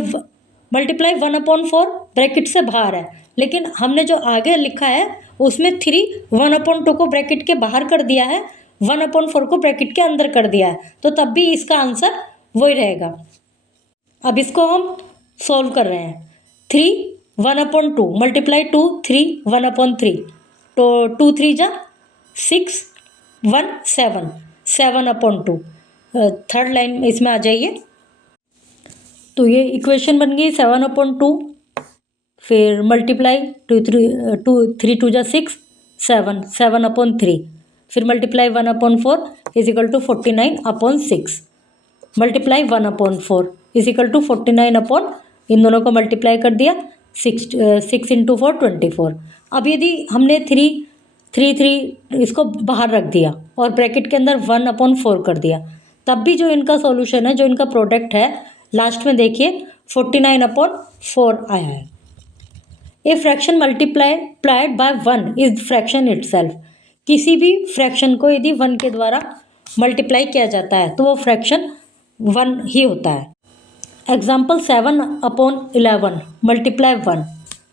मल्टीप्लाई 1/4 ब्रैकेट से बाहर है, लेकिन हमने जो आगे लिखा है उसमें 3 1/2 को ब्रैकेट के बाहर कर दिया है, 1/4 को ब्रैकेट के अंदर कर दिया है, तो तब भी इसका आंसर वही रहेगा। अब इसको हम सॉल्व कर रहे हैं। 3 1/2 मल्टीप्लाई 2 3 1/3, तो 2 3 जा 6 1 7 7/2। थर्ड लाइन इसमें आ जाइए, तो ये इक्वेशन बन गई 7/2। फिर मल्टीप्लाई 2 3 2 जा 6 7 7/3, फिर multiply 1/4 is equal to 49/6, multiply 1/4 is equal to 49 इन दोनों को मल्टीप्लाई कर दिया, 6 इंटू 4 24। अब यदि हमने 3 इसको बाहर रख दिया और ब्रैकेट के अंदर 1/4 कर दिया, तब भी जो इनका सॉल्यूशन है, जो इनका प्रोडक्ट है, लास्ट में देखिए 49/4 आया है। A fraction multiplied by 1 is fraction itself. किसी भी फ्रैक्शन को यदि 1 के द्वारा मल्टीप्लाई किया जाता है तो वो फ्रैक्शन 1 ही होता है। एग्जाम्पल 7/11 मल्टीप्लाई 1,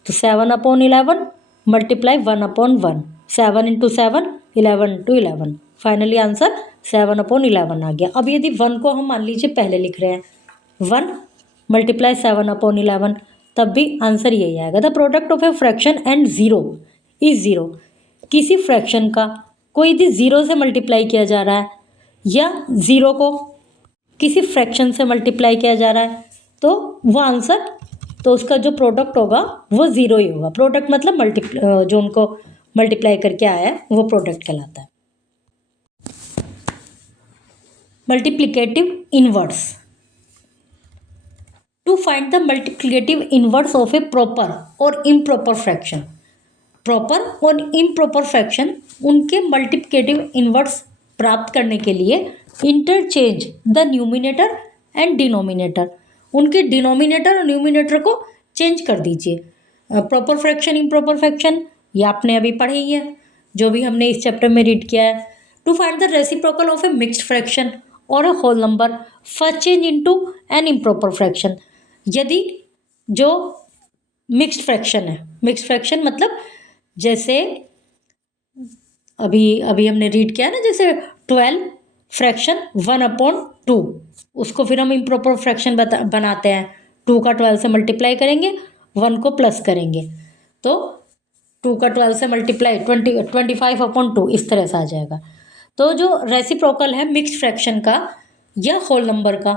तो 7/11 multiply 1/1, 7 into 7 11 into 11, finally answer 7/11 आ गया। अब यदि 1 को हम मान लीजिए पहले लिख रहे हैं, 1 मल्टीप्लाई 7/11, तब भी आंसर यही आएगा। The product of a fraction and 0 is 0। किसी फ्रैक्शन का कोई यदि 0 से मल्टीप्लाई किया जा रहा है या 0 को किसी फ्रैक्शन से मल्टीप्लाई किया जा रहा है, तो वो आंसर, तो उसका जो प्रोडक्ट होगा वो 0 ही होगा। प्रोडक्ट मतलब जो उनको मल्टीप्लाई करके आया है वो प्रोडक्ट कहलाता है। Multiplicative inverse. To find the multiplicative inverse of a proper और इम्प्रॉपर फ्रैक्शन। प्रॉपर और इम्प्रॉपर फ्रैक्शन, उनके मल्टीप्लिकेटिव इनवर्स प्राप्त करने के लिए interchange the numerator and denominator. उनके डिनोमिनेटर और न्यूमिनेटर को चेंज कर दीजिए। प्रॉपर फ्रैक्शन, इम्प्रॉपर फ्रैक्शन, ये आपने अभी पढ़ी ही है, जो भी हमने इस चैप्टर में रीड किया है। To find the reciprocal of a mixed fraction और a whole number, first change into an improper fraction. यदि जो मिक्स्ड फ्रैक्शन है, मिक्स्ड फ्रैक्शन मतलब जैसे अभी हमने रीड किया ना, जैसे 12 फ्रैक्शन 1/2, उसको फिर हम इम्प्रॉपर फ्रैक्शन बनाते हैं। 2 का 12 से मल्टीप्लाई करेंगे, 1 को प्लस करेंगे, तो 2 का 12 से मल्टीप्लाई 25/2 इस तरह से आ जाएगा। तो जो रेसिप्रोकल है मिक्स्ड फ्रैक्शन का या होल नंबर का,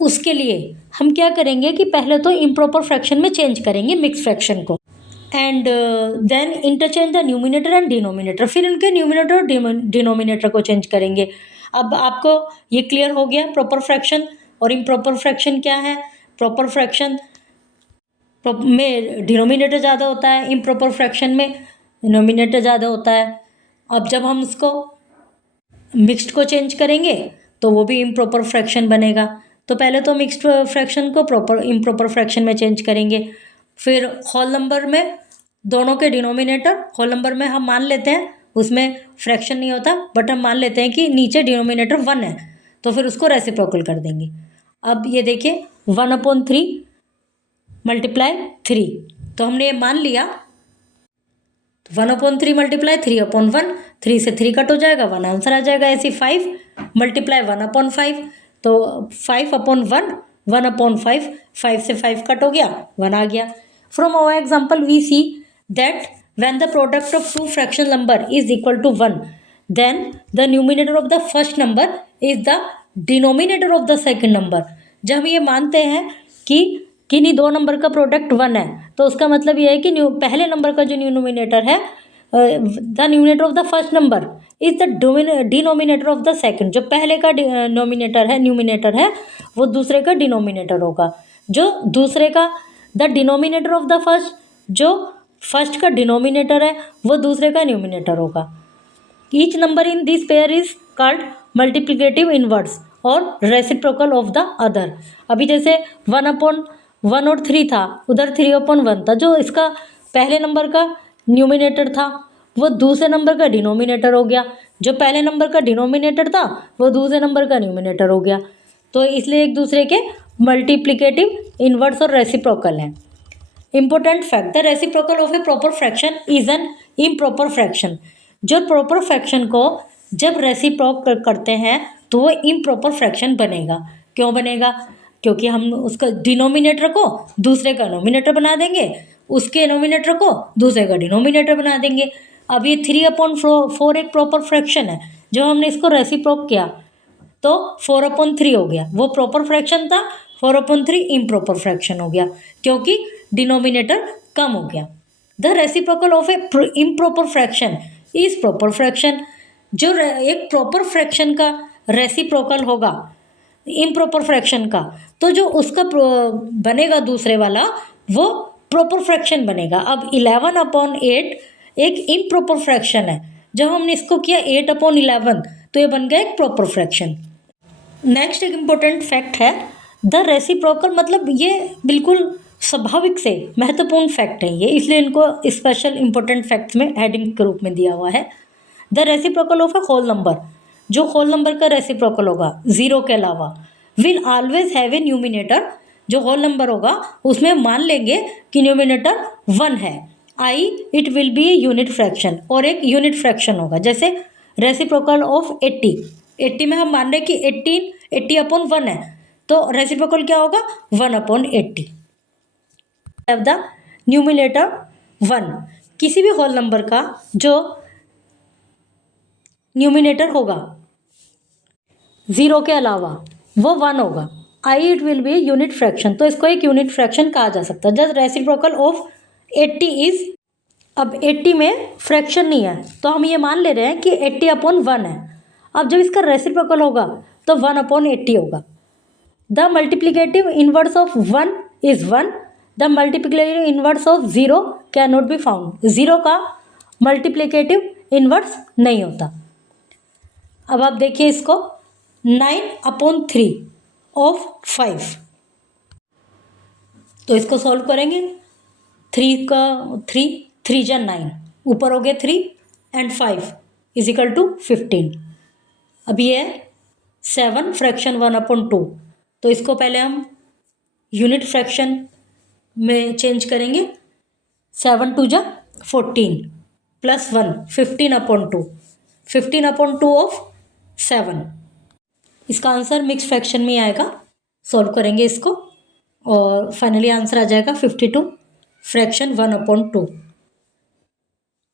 उसके लिए हम क्या करेंगे कि पहले तो इम्प्रॉपर फ्रैक्शन में चेंज करेंगे मिक्स्ड फ्रैक्शन को, and then interchange the numerator and denominator. फिर उनके न्यूमिनेटर और डिनोमिनेटर को चेंज करेंगे। अब आपको ये क्लियर हो गया प्रॉपर फ्रैक्शन और इम्प्रॉपर फ्रैक्शन क्या है। प्रॉपर फ्रैक्शन में डिनोमिनेटर ज़्यादा होता है, इम्प्रॉपर फ्रैक्शन में डिनोमिनेटर ज़्यादा होता है। अब जब हम उसको मिक्स्ड को चेंज करेंगे तो वो भी इम्प्रॉपर फ्रैक्शन बनेगा। तो पहले तो मिक्स्ड फ्रैक्शन को इम्प्रॉपर फ्रैक्शन में चेंज करेंगे। फिर होल नंबर में दोनों के डिनोमिनेटर, होल नंबर में हम मान लेते हैं उसमें फ्रैक्शन नहीं होता, बट हम मान लेते हैं कि नीचे डिनोमिनेटर 1 है, तो फिर उसको रेसिप्रोकल कर देंगे। अब ये देखिए 1/3 मल्टीप्लाई 3, तो हमने ये मान लिया, 1/3 मल्टीप्लाई 3/1, 3 से 3 कट हो जाएगा, 1 आंसर आ जाएगा। ऐसे 5 मल्टीप्लाई 1/5, तो 5/1 1/5, 5 से 5 कट हो गया, 1 आ गया। From our example we see that when the product of two fractional number is equal to 1, then the numerator of the first number is the denominator of the second number. जब हम ये मानते हैं कि किन्हीं दो नंबर का product 1 है, तो उसका मतलब ये है कि पहले नंबर का जो न्यूमरेटर है, the numerator of the first number is the denominator of the second. जो पहले का न्यूमरेटर है वो दूसरे का डिनोमिनेटर होगा। जो दूसरे का the denominator of the first, जो फर्स्ट का डिनोमिनेटर है वो दूसरे का न्यूमरेटर होगा। Each number in this pair is called multiplicative inverse और रेसिप्रोकल ऑफ द अदर। अभी जैसे 1/1 और 3 था, उधर 3/1 था। जो इसका पहले नंबर का न्यूमिनेटर था वो दूसरे नंबर का डिनोमिनेटर हो गया, जो पहले नंबर का डिनोमिनेटर था वो दूसरे नंबर का न्यूमिनेटर हो गया। तो इसलिए एक दूसरे के मल्टीप्लिकेटिव इनवर्स और रेसिप्रोकल हैं। Important fact, the reciprocal of a proper fraction is an improper fraction. जो प्रॉपर फ्रैक्शन को जब रेसिप्रोक करते हैं तो वो इम्प्रॉपर फ्रैक्शन बनेगा। क्यों बनेगा? क्योंकि हम उसका डिनोमिनेटर को दूसरे का नोमिनेटर बना देंगे, उसके नोमिनेटर को दूसरे का डिनोमिनेटर बना देंगे। अब ये 3/4 एक प्रॉपर फ्रैक्शन है। जब हमने इसको रेसिप्रोक किया तो 4/3 हो गया, वो प्रॉपर फ्रैक्शन था। 4/3 इम्प्रॉपर फ्रैक्शन हो गया क्योंकि डिनोमिनेटर कम हो गया। The reciprocal of A improper fraction is proper fraction. जो एक प्रॉपर फ्रैक्शन का रेसिप्रोकल होगा इम्प्रॉपर फ्रैक्शन का, तो जो उसका बनेगा दूसरे वाला वो प्रॉपर फ्रैक्शन बनेगा। अब 11/8 एक इम्प्रॉपर फ्रैक्शन है। जब हमने इसको किया 8/11 तो ये बन गया एक प्रॉपर फ्रैक्शन। नेक्स्ट एक इम्पोर्टेंट फैक्ट है, द रेसिप्रोकल, मतलब ये बिल्कुल स्वाभाविक से महत्वपूर्ण फैक्ट है ये, इसलिए इनको स्पेशल इंपॉर्टेंट फैक्ट्स में हेडिंग के रूप में दिया हुआ है। The reciprocal of a whole number, जो होल नंबर का रेसिप्रोकल होगा जीरो के अलावा, will always have a numerator. जो होल नंबर होगा उसमें मान लेंगे कि न्यूमिनेटर 1 है, I it will be a unit fraction, और एक यूनिट फ्रैक्शन होगा। जैसे रेसिप्रोकल ऑफ 80 में हम मान रहे कि 80/1 है, तो रेसिप्रोकल क्या होगा 1/80। हैव द न्यूमिनेटर 1, किसी भी होल नंबर का जो न्यूमिनेटर होगा ज़ीरो के अलावा वो 1 होगा, I it will be unit fraction, तो इसको एक यूनिट फ्रैक्शन कहा जा सकता है। जस्ट रेसिप्रोकल ऑफ 80 इज, अब 80 में फ्रैक्शन नहीं है तो हम ये मान ले रहे हैं कि 80/1 है। अब जब इसका रेसिप्रोकल होगा तो 1/80 होगा। The multiplicative inverse of 1 is 1, the multiplicative inverse of 0 can not be found. 0 का मल्टीप्लिकेटिव इनवर्स नहीं होता। अब आप देखिए इसको, 9/3 ऑफ 5, तो इसको सॉल्व करेंगे। 3 जा 9, ऊपर हो गया 3 एंड 5 इज इक्वल टू 15। अब ये है 7 फ्रैक्शन 1/2, तो इसको पहले हम यूनिट फ्रैक्शन में चेंज करेंगे। 7 2 जा 14 प्लस 1 15/2, 15/2 ऑफ 7। इसका आंसर मिक्स फ्रैक्शन में आएगा। सॉल्व करेंगे इसको और फाइनली आंसर आ जाएगा 52 fraction 1/2।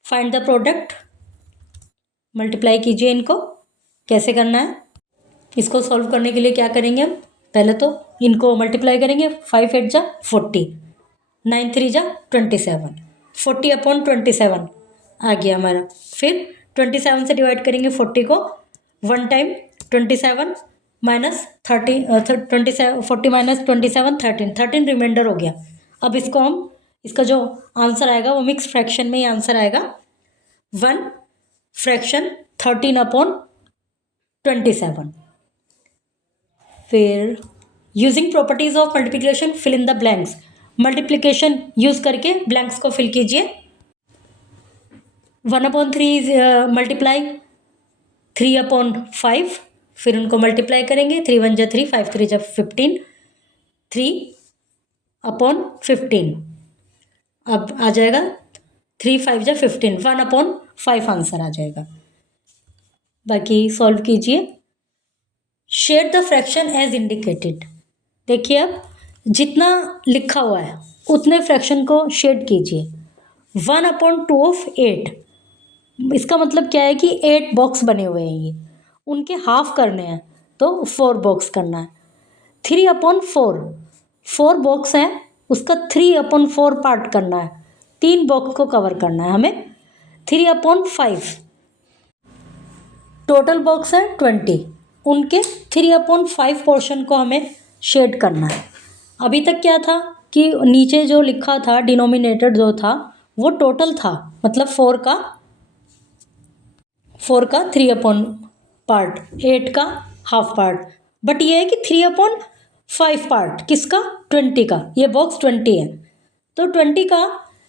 Find the product, multiply कीजिए इनको। कैसे करना है, इसको सॉल्व करने के लिए क्या करेंगे हम, पहले तो इनको मल्टीप्लाई करेंगे। 5 8 जा 40, 9 3 जा 27, 40/27 आ गया हमारा। फिर 27 से डिवाइड करेंगे 40 को, 1 टाइम 27 माइनस 30, 27 40 माइनस 27 13 रिमाइंडर हो गया। अब इसको हम, इसका जो आंसर आएगा वो मिक्स फ्रैक्शन में ही आंसर आएगा, 1 फ्रैक्शन 13/27। फिर using properties of multiplication fill in the blanks, multiplication use करके ब्लैंक्स को फिल कीजिए। 1/3 मल्टीप्लाई 3/5, फिर उनको मल्टीप्लाई करेंगे। 3 1 जा 3, 5 3 जा 15, 3/15। अब आ जाएगा 3 5 जा 15, 1/5 आंसर आ जाएगा। बाकी सॉल्व कीजिए। Shade the fraction as indicated, देखिए अब जितना लिखा हुआ है उतने फ्रैक्शन को शेड कीजिए। 1/2 ऑफ 8, इसका मतलब क्या है कि 8 बॉक्स बने हुए हैं, ये उनके हाफ करने हैं तो 4 बॉक्स करना है। 3/4, 4 बॉक्स हैं, उसका 3/4 पार्ट करना है, 3 बॉक्स को कवर करना है हमें। 3/5 टोटल बॉक्स है 20, उनके 3/5 पोर्शन को हमें शेड करना है। अभी तक क्या था कि नीचे जो लिखा था डिनोमिनेटर जो था वो टोटल था, मतलब 4 का 3 पार्ट, 8 का हाफ पार्ट, बट ये है कि 3/5 पार्ट किसका, 20 का, ये बॉक्स 20 है, तो 20 का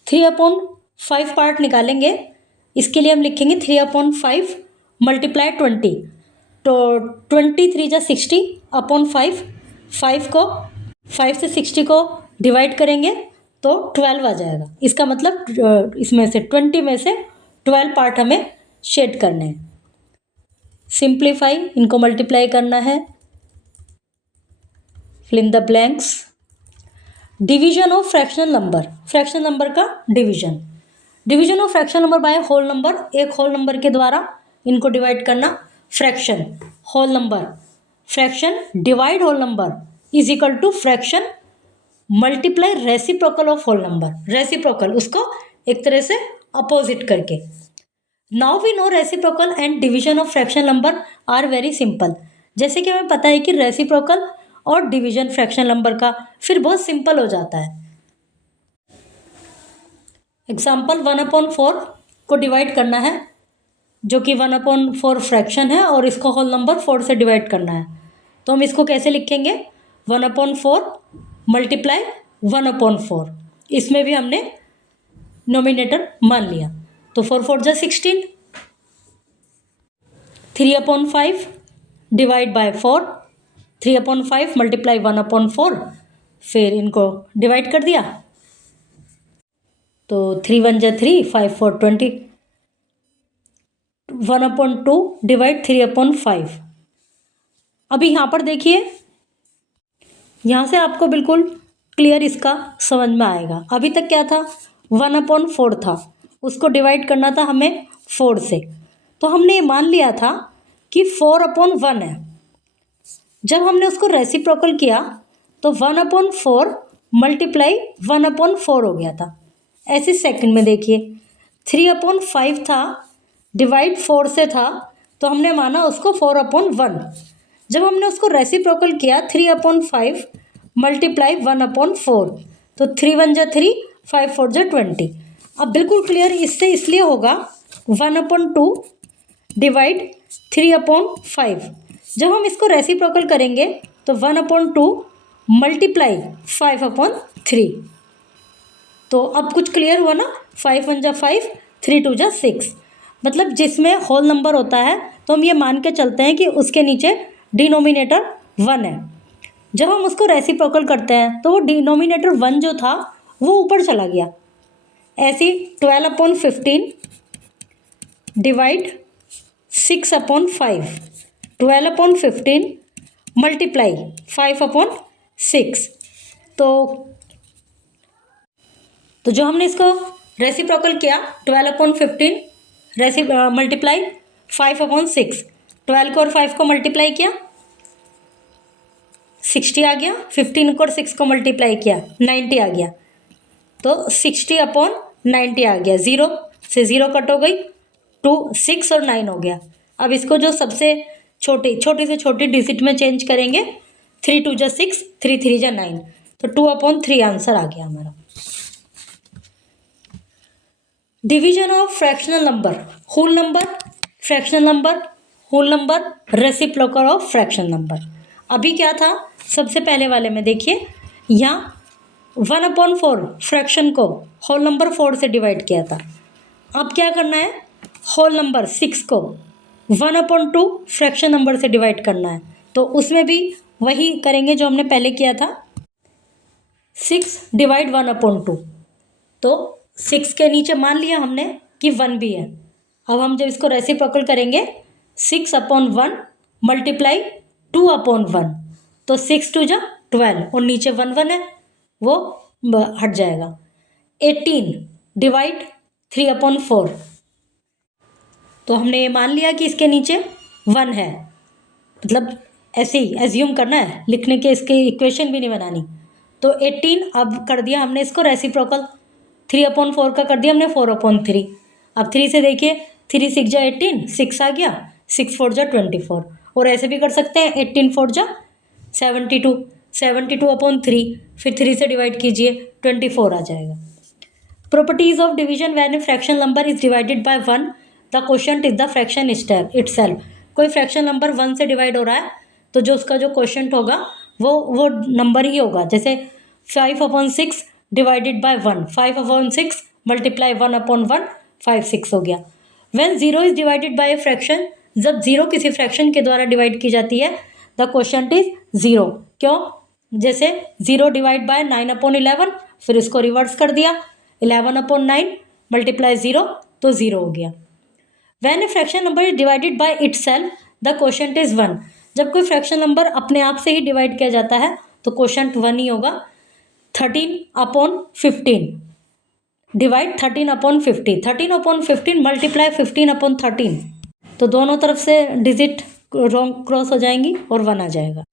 3/5 पार्ट निकालेंगे। इसके लिए हम लिखेंगे 3/5 मल्टीप्लाई 20, तो 23 जा 60 अपॉन 5, 5 से 60 को डिवाइड करेंगे तो 12 आ जाएगा। इसका मतलब इसमें से 20 में से 12 पार्ट हमें शेड करने हैं। सिंप्लीफाई, इनको मल्टीप्लाई करना है, fill in the blanks. Division of fractional number, fractional number का division of fractional number by whole number, एक होल नंबर के द्वारा इनको डिवाइड करना। Fraction whole number, fraction divide whole number is equal to fraction multiply reciprocal of whole number, reciprocal उसको एक तरह से अपोजिट करके। Now we know reciprocal and division of fractional number are very simple. जैसे कि हमें पता है कि रेसिप्रोकल और डिवीजन फ्रैक्शनल नंबर का फिर बहुत सिंपल हो जाता है। एग्जाम्पल 1/4 को डिवाइड करना है, जो कि 1/4 फ्रैक्शन है, और इसको होल नंबर 4 से डिवाइड करना है, तो हम इसको कैसे लिखेंगे, 1/4 मल्टीप्लाई 1/4, इसमें भी हमने नोमिनेटर मान लिया, तो 4 4 जा 16, 3/5 डिवाइड बाय 4, 3/5 मल्टीप्लाई 1/4, फिर इनको डिवाइड कर दिया, तो 3 1 जा 3, 5 4 20, 1/2 डिवाइड 3/5। अभी यहाँ पर देखिए, यहाँ से आपको बिल्कुल क्लियर इसका समझ में आएगा। अभी तक क्या था, 1/4 था, उसको डिवाइड करना था हमें 4 से, तो हमने ये मान लिया था कि 4/1 है। जब हमने उसको रेसिप्रोकल किया तो 1/4 मल्टीप्लाई 1/4 हो गया था। ऐसे सेकंड में देखिए, 3/5 था, डिवाइड 4 से था, तो हमने माना उसको 4/1। जब हमने उसको रेसिप्रोकल किया 3/5 मल्टीप्लाई 1/4, तो 3 1 जा 3, 5 4 जा 20। अब बिल्कुल क्लियर इससे इसलिए होगा 1/2 डिवाइड 3/5। जब हम इसको रेसिप्रोकल करेंगे तो 1/2 मल्टीप्लाई 5/3। तो अब कुछ क्लियर हुआ ना, 5 1 जा 5, 3 2 जा 6, मतलब जिसमें होल नंबर होता है तो हम ये मान के चलते हैं कि उसके नीचे डिनोमिनेटर 1 है। जब हम उसको रेसिप्रोकल करते हैं तो वो डिनोमिनेटर 1 जो था वो ऊपर चला गया। ऐसे 12/15 डिवाइड 6/5, 12/15 मल्टीप्लाई 5/6, तो जो हमने इसको रेसिप्रोकल किया 12/15 मल्टीप्लाई 5/6, 12 को और 5 को मल्टीप्लाई किया 60 आ गया, 15 को और 6 को मल्टीप्लाई किया 90 आ गया, तो 60/90 आ गया, 0 से 0 कट हो गई, 2 6 और 9 हो गया। अब इसको जो सबसे छोटी से छोटी डिजिट में चेंज करेंगे, 3 2 जा 6, 3 3 जा 9, तो 2/3 आंसर आ गया हमारा। Division of fractional number, whole number, fractional number, whole number, reciprocal of fractional number. अभी क्या था, सबसे पहले वाले में देखिए, यहाँ 1/4 फ्रैक्शन को होल नंबर 4 से डिवाइड किया था। अब क्या करना है, होल नंबर 6 को 1/2 फ्रैक्शन नंबर से डिवाइड करना है, तो उसमें भी वही करेंगे जो हमने पहले किया था, 6 डिवाइड 1/2, तो 6 के नीचे मान लिया हमने कि 1 भी है। अब हम जब इसको रेसिप्रोकल करेंगे 6/1 मल्टीप्लाई 2/1, तो 6 2 जा 12 और नीचे 1 1 है, वो हट जाएगा। 18 डिवाइड 3/4, तो हमने ये मान लिया कि इसके नीचे 1 है, मतलब ऐसे ही एज्यूम करना है, लिखने के इसके इक्वेशन भी नहीं बनानी। तो 18 अब कर दिया हमने इसको रेसिप्रोकल, 3/4 का कर दिया हमने 4/3। अब 3 से देखिए, 3 6 जा 18, 6 आ गया, 6 4 जा 24। और ऐसे भी कर सकते हैं, 18 4 जा 72, 72/3, फिर 3 से डिवाइड कीजिए, 24 आ जाएगा। Properties of division when a fraction number is divided by 1 the quotient is the fraction itself. कोई फ्रैक्शन नंबर 1 से डिवाइड हो रहा है तो जो उसका जो क्वोशिएंट होगा वो नंबर ही होगा। जैसे 5/6 डिवाइडेड बाय 1, 5/6 मल्टीप्लाई 1/1, 5 6 हो गया। When 0 is divided by a fraction, जब 0 किसी फ्रैक्शन के द्वारा डिवाइड की जाती है द क्वोशिएंट इज 0। क्यों? जैसे 0 डिवाइड बाय 9/11, फिर इसको रिवर्स कर दिया, 11/9 मल्टीप्लाई 0 तो 0 हो गया। When a fraction number is divided by itself the quotient is 1। जब कोई फ्रैक्शन नंबर अपने आप से ही डिवाइड किया जाता है तो क्वोशिएंट 1 ही होगा। 13/15 डिवाइड 13/50, 13/15 मल्टीप्लाई 15/13, तो दोनों तरफ से डिजिट रॉन्ग क्रॉस हो जाएंगी और 1 आ जाएगा।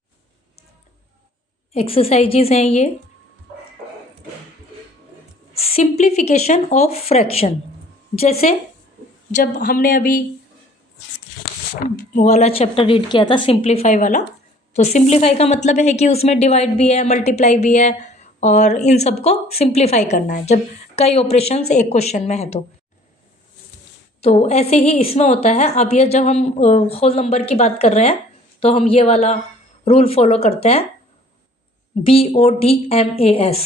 एक्सरसाइजेज हैं ये। सिंप्लीफिकेशन ऑफ फ्रैक्शन, जैसे जब हमने अभी वाला चैप्टर रीड किया था सिंप्लीफाई वाला, तो सिंप्लीफाई का मतलब है कि उसमें डिवाइड भी है, मल्टीप्लाई भी है, और इन सबको सिंप्लीफाई करना है जब कई ऑपरेशंस एक क्वेश्चन में है तो ऐसे ही इसमें होता है। अब ये जब हम होल नंबर की बात कर रहे हैं तो हम ये वाला रूल फॉलो करते हैं, BODMAS,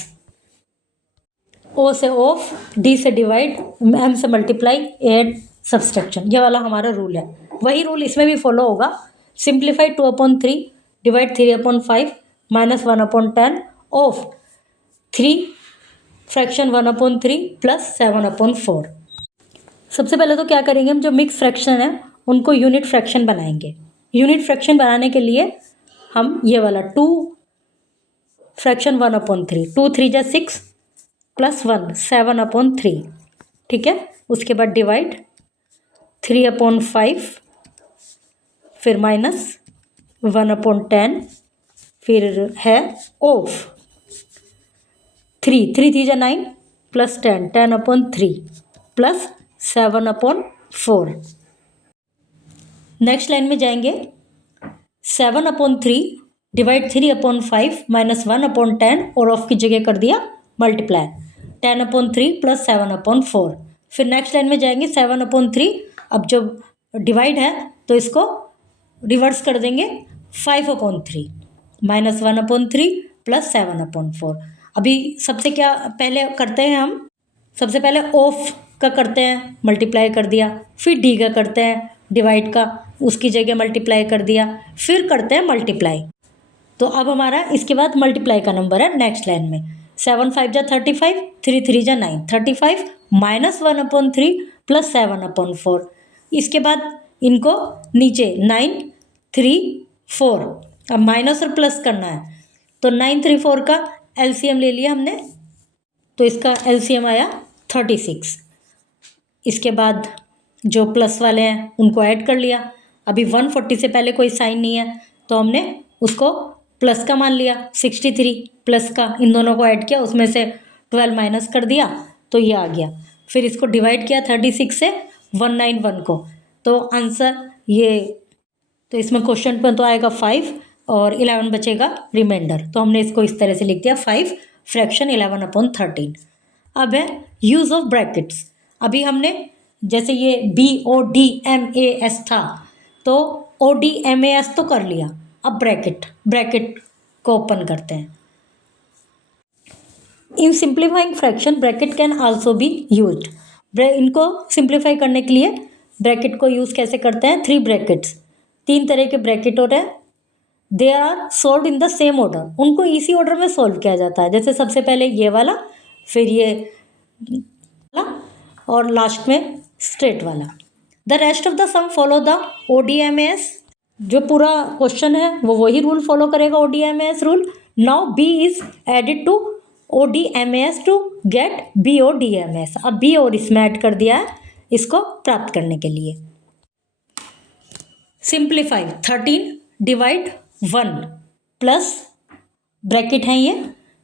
O से ऑफ, D से डिवाइड, M से मल्टीप्लाई, एड सब्सट्रैक्शन, ये वाला हमारा रूल है। वही रूल इसमें भी फॉलो होगा। Simplify 2/3 divide 3/5 minus 1/10 of 3 fraction 1/3 plus 7/4। सबसे पहले तो क्या करेंगे, हम जो मिक्स फ्रैक्शन है उनको यूनिट फ्रैक्शन बनाएंगे। यूनिट फ्रैक्शन बनाने के लिए हम ये वाला 2 फ्रैक्शन 1/3, 2 3 जा 6 प्लस 1 7/3, ठीक है। उसके बाद डिवाइड 3/5, फिर माइनस 1/10, फिर है ऑफ 3 3 जा 9 प्लस 10 10/3 प्लस 7/4। नेक्स्ट लाइन में जाएंगे, 7/3 डिवाइड 3/5 माइनस 1/10 और ऑफ की जगह कर दिया मल्टीप्लाई, 10/3 प्लस 7/4। फिर नेक्स्ट लाइन में जाएंगे 7/3, अब जब डिवाइड है तो इसको रिवर्स कर देंगे, 5/3 माइनस 1/3 प्लस 7/4। अभी सबसे क्या पहले करते हैं, हम सबसे पहले ऑफ का करते हैं, मल्टीप्लाई कर दिया, फिर डी का करते हैं डिवाइड का, उसकी जगह मल्टीप्लाई कर दिया, फिर करते हैं मल्टीप्लाई। तो अब हमारा इसके बाद मल्टीप्लाई का नंबर है नेक्स्ट लाइन में, 7 5 जा 35, 3 3 जा 9, 35 माइनस 1/3 प्लस 7/4। इसके बाद इनको नीचे 9 3 4, अब माइनस और प्लस करना है तो 9 3 4 का एलसीएम ले लिया हमने, तो इसका एलसीएम आया 36। इसके बाद जो प्लस वाले हैं उनको ऐड कर लिया। अभी 140 से पहले कोई साइन नहीं है तो हमने उसको प्लस का मान लिया, 63 प्लस का, इन दोनों को ऐड किया, उसमें से 12 माइनस कर दिया तो ये आ गया। फिर इसको डिवाइड किया 36 से 191 को, तो आंसर ये, तो इसमें क्वेश्चन में तो आएगा 5 और 11 बचेगा रिमाइंडर, तो हमने इसको इस तरह से लिख दिया 5 फ्रैक्शन 11/13। अब है यूज़ ऑफ ब्रैकेट्स। अभी हमने जैसे ये BODMAS था तो ODMAS तो कर लिया, अब ब्रैकेट को ओपन करते हैं। In simplifying fraction bracket can also be used. इनको सिंप्लीफाई करने के लिए ब्रैकेट को यूज़ कैसे करते हैं, 3 ब्रैकेट्स, 3 तरह के ब्रैकेट होते हैं। They are solve in the same order, उनको इसी ऑर्डर में सोल्व किया जाता है। जैसे सबसे पहले ये वाला, फिर ये वाला, और लास्ट में स्ट्रेट वाला। The rest of the sum follow the ODMAS। जो पूरा क्वेश्चन है वो वही रूल फॉलो करेगा, ODMAS rule. Now B is added to ODMAS to get BODMAS। अब B और इसमें ऐड कर दिया है इसको प्राप्त करने के लिए। सिंप्लीफाई 13 डिवाइड 1 प्लस ब्रैकेट है ये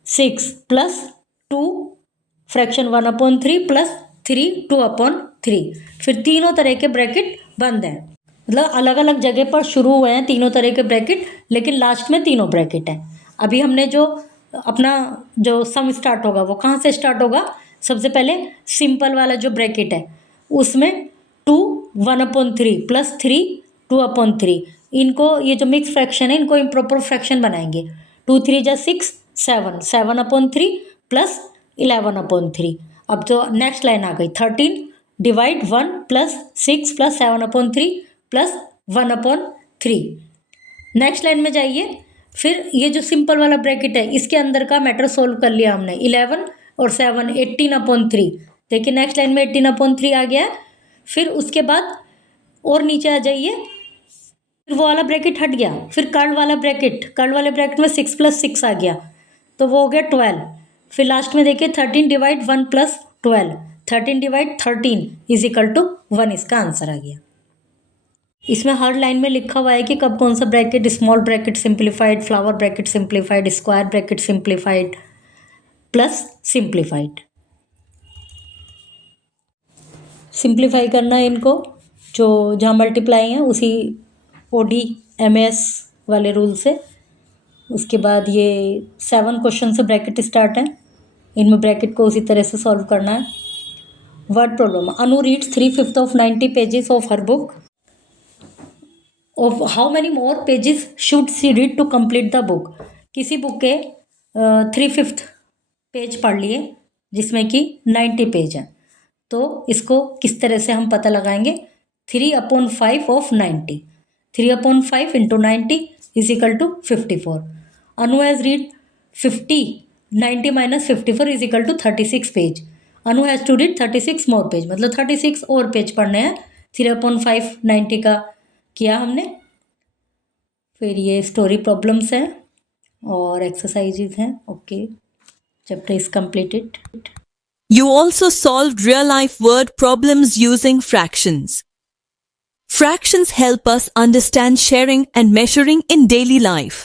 6 प्लस 2 फ्रैक्शन 1/3 प्लस 3 2/3। फिर तीनों तरह के ब्रैकेट बंद हैं, मतलब अलग अलग जगह पर शुरू हुए हैं तीनों तरह के ब्रैकेट, लेकिन लास्ट में तीनों ब्रैकेट हैं। अभी हमने जो अपना जो सम स्टार्ट होगा वो कहाँ से स्टार्ट होगा? सबसे पहले सिंपल वाला जो ब्रैकेट है उसमें 2 1/3 प्लस 3 2/3, इनको ये जो मिक्स फ्रैक्शन है इनको इम्प्रॉपर फ्रैक्शन बनाएंगे। 2 3 जा 6 7 7/3 प्लस 11/3। अब जो नेक्स्ट लाइन आ गई 13 divide 1 plus 6 plus 7/3 plus 1/3। Next line में जाइए, फिर ये जो सिंपल वाला ब्रैकेट है इसके अंदर का मैटर सोल्व कर लिया हमने। 11 और 7 18/3। देखिए नेक्स्ट लाइन में 18/3 आ गया है। फिर उसके बाद और नीचे आ जाइए, फिर वो वाला ब्रैकेट हट गया, फिर कर्ल वाले ब्रैकेट में 6 प्लस 6 आ गया, तो वो हो गया 12। फिर लास्ट में देखिए 13 divide 1 plus 12, 13 divide 13 is equal to 1, इसका आंसर आ गया। इसमें हर लाइन में लिखा हुआ है कि कब कौन सा bracket, small bracket simplified, flower bracket simplified, square bracket simplified, plus simplified. Simplify करना है इनको, जो जहाँ मल्टीप्लाई है उसी OD/MS वाले रूल से। उसके बाद ये 7 क्वेश्चन से ब्रैकेट स्टार्ट है, इनमें ब्रैकेट को उसी तरह से सॉल्व करना है। Word problem, Anu reads 3/5 of 90 pages of her book. Of how many more pages should she read to complete the book. किसी बुक के 3/5 पेज पढ़ लिए जिसमें कि 90 पेज हैं, तो इसको किस तरह से हम पता लगाएंगे? 3/5 of 90, 3/5 into 90 is equal to 54। Anu has read 50, 90 minus 54 is equal to 36 page. Anu has to read 36 more page, मतलब 36 और पेज पढ़ने हैं। 3/5 90 का किया हमने। फिर ये स्टोरी प्रॉब्लम्स हैं और एक्सरसाइजेज हैं। Okay, chapter is completed. You also solved real-life word problems using fractions. Fractions help us understand sharing and measuring in daily life.